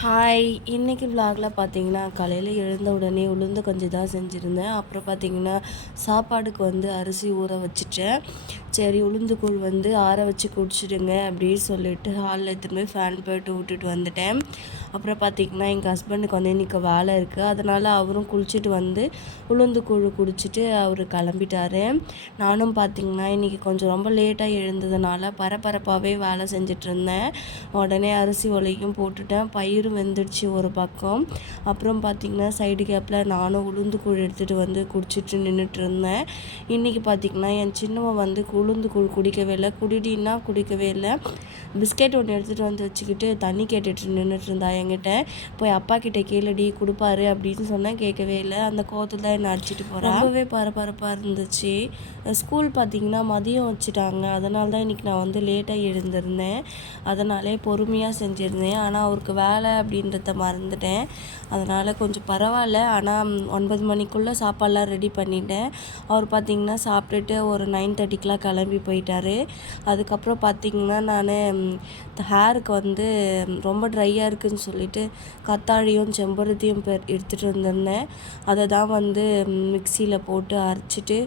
Hi! இன்னைக்கு விலாகில பார்த்தீங்கன்னா, காலையில எழுந்த உடனே உளுந்து கஞ்சி தான் செஞ்சுருந்தேன். அப்புறம் பார்த்தீங்கன்னா, சாப்பாடுக்கு அரிசி ஊற வச்சுட்டேன். சரி உளுந்து கூழ் ஆற வச்சு குடிச்சிடுங்க அப்படின்னு சொல்லிட்டு ஹாலில் எடுத்துன்னு போய் ஃபேன் போட்டு விட்டுட்டு வந்துட்டேன். அப்புறம் பார்த்தீங்கன்னா, எங்கள் ஹஸ்பண்டுக்கு இன்றைக்கி வேலை இருக்குது. அதனால் அவரும் குளிச்சுட்டு உளுந்து கூழ் குடிச்சிட்டு அவர் கிளம்பிட்டார். நானும் பார்த்தீங்கன்னா, இன்றைக்கி கொஞ்சம் ரொம்ப லேட்டாக எழுந்ததுனால பரபரப்பாகவே வேலை செஞ்சிட்ருந்தேன். உடனே அரிசி ஒலையும் போட்டுட்டேன். பயிரும் வெந்துடுச்சு ஒரு பக்கம். அப்புறம் பார்த்திங்கன்னா சைடு கேப்பில் நானும் உளுந்து கூழ் எடுத்துகிட்டு குடிச்சிட்டு நின்றுட்டு இருந்தேன். இன்றைக்கி பார்த்திங்கன்னா என் சின்னவன் உளுந்து கூழ் குடிக்கவே இல்லை. குடிடின்னா குடிக்கவே இல்லை. பிஸ்கெட் ஒன்று எடுத்துகிட்டு வச்சுக்கிட்டு தண்ணி கேட்டுட்டு நின்றுட்டு இருந்தா என்கிட்ட. போய் அப்பா கிட்டே கேளுடி கொடுப்பாரு அப்படின்னு சொன்னேன். கேட்கவே இல்லை. அந்த கோவத்தில் தான் என்னை அடிச்சிட்டு போகிறேன். ரொம்பவே பரபரப்பாக இருந்துச்சு. ஸ்கூல் பார்த்திங்கன்னா மதியம் வச்சுட்டாங்க. அதனால தான் இன்றைக்கி நான் லேட்டாக எழுந்திருந்தேன். அதனாலே பொறுமையாக செஞ்சுருந்தேன். ஆனால் அவருக்கு வேலை அப்படின்றத மறந்துட்டேன். அதனால் கொஞ்சம் பரவாயில்ல. ஆனால் 9 மணிக்குள்ளே சாப்பாடெலாம் ரெடி பண்ணிட்டேன். அவர் பார்த்திங்கன்னா சாப்பிட்டுட்டு ஒரு 9:30க்கெலாம் கிளம்பி போயிட்டார். அதுக்கப்புறம் பார்த்திங்கன்னா நான் ஹேருக்கு ரொம்ப ட்ரையாக இருக்குதுன்னு சொல்லிட்டு கத்தாழையும் செம்பருத்தியும் எடுத்துகிட்டு வந்திருந்தேன். அதை தான் மிக்சியில் போட்டு அரைச்சிட்டு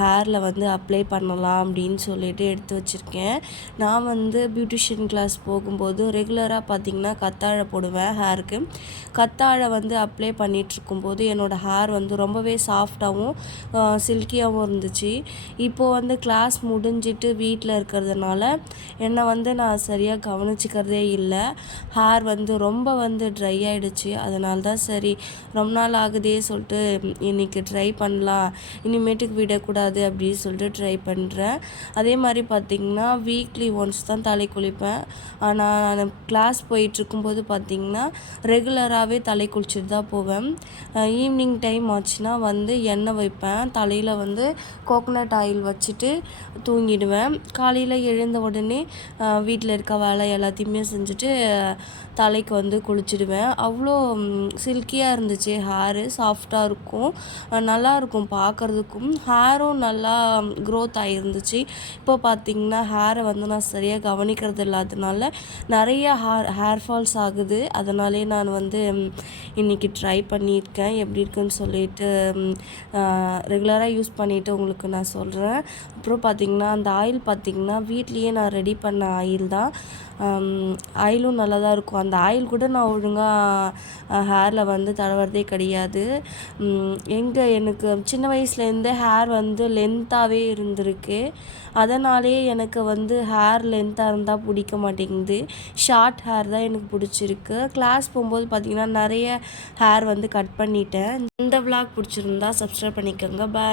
ஹேரில் அப்ளை பண்ணலாம் அப்படின்னு சொல்லிட்டு எடுத்து வச்சுருக்கேன். நான் பியூட்டிஷியன் கிளாஸ் போகும்போது ரெகுலராக பார்த்திங்கன்னா கத்தாழை போடுவேன் ஹேருக்கு. கத்தாழை அப்ளை பண்ணிகிட்ருக்கும்போது என்னோடய ஹேர் ரொம்பவே சாஃப்டாகவும் சில்கியாகவும் இருந்துச்சு. இப்போது கிளாஸ் முடிஞ்சிட்டு வீட்டில் இருக்கிறதுனால என்னை நான் சரியாக கவனிச்சிக்கிறதே இல்லை. ஹேர் ரொம்ப ட்ரை ஆகிடுச்சு. அதனால தான் சரி ரொம்ப நாள் ஆகுதே சொல்லிட்டு இன்றைக்கி ட்ரை பண்ணலாம், இனிமேட்டுக்கு விடக்கூடாது அப்படின்னு சொல்லிட்டு ட்ரை பண்ணுறேன். அதே மாதிரி பார்த்திங்கன்னா வீக்லி ஒன்ஸ் தான் தலை குளிப்பேன். ஆனால் நான் கிளாஸ் போயிட்டுருக்கும்போது பார்த்திங்கன்னா ரெகுலராகவே தலை குளிச்சுட்டு தான் போவேன். ஈவினிங் டைம் ஆச்சுன்னா எண்ணெய் வைப்பேன். தலையில் கோகோனட் ஆயில் வச்சுட்டு தூங்கிடுவேன். காலையில் எழுந்த உடனே வீட்டில் இருக்க வேலை எல்லாத்தையுமே செஞ்சுட்டு தலைக்கு குளிச்சிடுவேன். அவ்வளோ சில்கியாக இருந்துச்சு. ஹேரு சாஃப்டாக இருக்கும், நல்லாயிருக்கும் பார்க்குறதுக்கும். ஹேரும் நல்லா க்ரோத் ஆகிருந்துச்சு. இப்போ பார்த்திங்கன்னா ஹேரை நான் சரியாக கவனிக்கிறது இல்லாததுனால நிறைய ஹேர் ஃபால்ஸ் ஆகுது. அதனாலே நான் இன்றைக்கி ட்ரை பண்ணியிருக்கேன். எப்படி இருக்குன்னு சொல்லிட்டு ரெகுலராக யூஸ் பண்ணிவிட்டு உங்களுக்கு நான் சொல்கிறேன். அப்புறம் பார்த்திங்கன்னா அந்த ஆயில் பார்த்திங்கன்னா வீட்லேயே நான் ரெடி பண்ண ஆயில் தான். ஆயிலும் நல்லா தான் இருக்கும். அந்த ஆயில் கூட நான் ஒழுங்காக ஹேரில் தடவுறதே கிடையாது. எனக்கு சின்ன வயசுலேருந்தே ஹேர் லென்த்தாகவே இருந்திருக்கு. அதனாலே எனக்கு ஹேர் லென்த்தாக இருந்தால் பிடிக்க மாட்டேங்குது. ஷார்ட் ஹேர் தான் எனக்கு பிடிச்சிருக்கு. கிளாஸ் போகும்போது பார்த்திங்கன்னா நிறைய ஹேர் கட் பண்ணிட்டேன். இந்த விலாக் பிடிச்சிருந்தா சப்ஸ்கிரைப் பண்ணிக்கோங்க. பாய்.